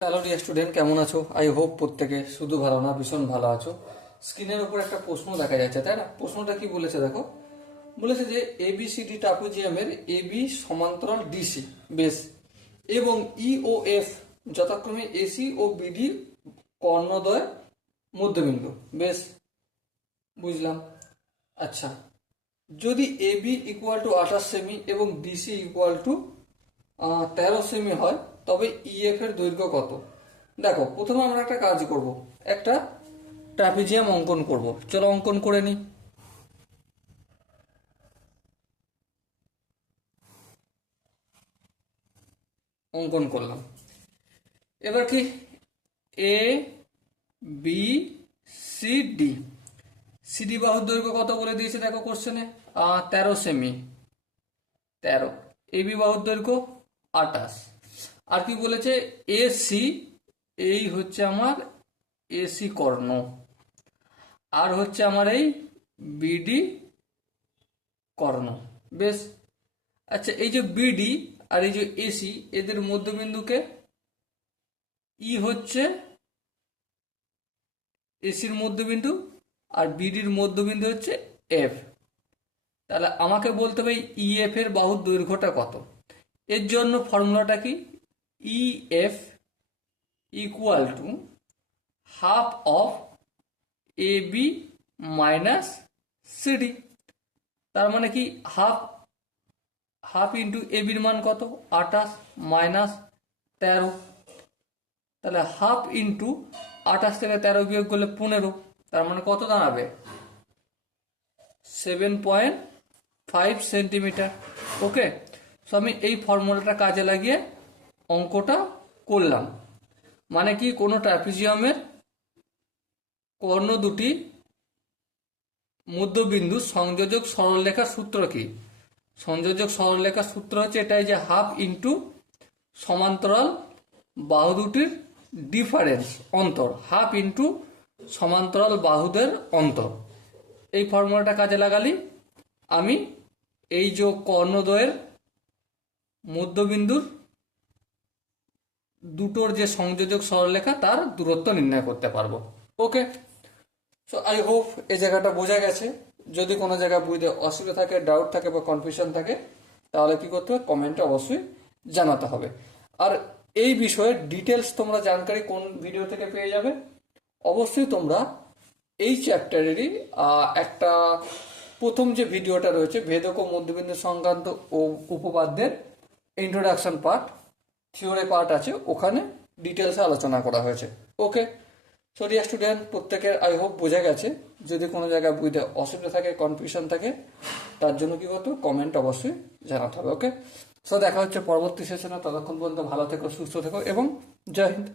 Hello dear student, কেমন আছো? I hope প্রত্যেকে শুধু ভালো না, ভীষণ ভালো আছো। স্ক্রিনের উপর একটা প্রশ্ন দেখা যাচ্ছে, তাই না? প্রশ্নটা কি বলেছে দেখো। বলেছে যে এবিসিডি ট্রাপিজিয়ামের এবি সমান্তরাল ডিসি বেস এবং ই ও এফ যথাক্রমে এসি ও বিডি কর্ণদ্বয়ের মধ্যবিন্দু। বেশ, বুঝলাম। আচ্ছা, যদি এবি ইকুয়াল টু 28 সেমি এবং ডিসি ইকুয়াল টু 13 সেমি হয়, তবে ইএফ এর দৈর্ঘ্য কত? দেখো, প্রথমে আমরা একটা কাজ করব, একটা ট্রাপিজিয়াম অঙ্কন করব। চলো অঙ্কন করে নিই। অঙ্কন করলাম। এবার কি, A B C D. CD বাহুর দৈর্ঘ্য কত বলে দিয়েছে দেখো কোশ্চেনে, 13 সেমি। 13। এবি বাহুর দৈর্ঘ্য 28। আর কি বলেছে, এসি, এই হচ্ছে আমার এসি কর্ণ, আর হচ্ছে আমার এই বিডি কর্ণ। বেশ। আচ্ছা, এই যে বিডি আর এই যে এসি, এদের মধ্যবিন্দুকে ই হচ্ছে এসির মধ্যবিন্দু আর বিডির মধ্যবিন্দু হচ্ছে এফ। তাহলে আমাকে বলতে হবে ইএফ এর বাহুর দৈর্ঘ্যটা কত। এর জন্য ফর্মুলাটা কি, EF equal to half of A B minus CD. তার মানে কি, হাফ হাফ ইন্টু এ বির মান কত, 28 মাইনাস 13। তাহলে হাফ ইন্টু 28 থেকে 13 বিয়োগ করলে 15। তার মানে কত দাঁড়াবে, 7.5 সেন্টিমিটার। ওকে, সো আমি এই ফর্মুলাটা কাজে লাগিয়ে অঙ্কটা করলাম। মানে কি, কোনো ট্রাপিজিয়ামের কর্ণ দুটি মধ্যবিন্দু সংযোজক সরলরেখার সূত্র কি? সংযোজক সরলরেখার সূত্র হচ্ছে এটাই, যে হাফ ইন্টু সমান্তরাল বাহু দুটির ডিফারেন্স, অন্তর, হাফ ইন্টু সমান্তরাল বাহুদের অন্তর। এই ফর্মুলাটা কাজে লাগালি আমি এই যে কর্ণদ্বয়ের মধ্যবিন্দুর দুটোর যে সংযোজক সরলরেখা তার দূরত্ব নির্ণয় করতে পারবো। ওকে, সো আই হোপ এই জায়গাটা বোঝা গেছে। যদি কোনো জায়গায় বুঝতে অসুবিধা থাকে, ডাউট থাকে বা কনফিউশন থাকে, তাহলে কি করতে হবে, কমেন্টে অবশ্যই জানাতে হবে। আর এই বিষয়ে ডিটেলস তোমরা জানকারি কোন ভিডিও থেকে পেয়ে যাবে, অবশ্যই তোমরা এই চ্যাপ্টারেরই একটা প্রথম যে ভিডিওটা রয়েছে, ভেদক ও মধ্যবিন্দু সংক্রান্ত ও উপপাদ্যের ইন্ট্রোডাকশন পার্ট, থিওরি পার্ট আছে, ওখানে ডিটেলসে আলোচনা করা হয়েছে। ওকে, সো ডিয়ার স্টুডেন্ট, প্রত্যেকের আই হোপ বোঝা গেছে। যদি কোনো জায়গায় বুঝতে অসুবিধা থাকে, কনফিউশন থাকে, তার জন্য কি করতে হবে, কমেন্ট অবশ্যই জানাতে হবে। ওকে, সো দেখা হচ্ছে পরবর্তী সেশনে। ততক্ষণ পর্যন্ত ভালো থেকো, সুস্থ থেকো এবং জয় হিন্দ।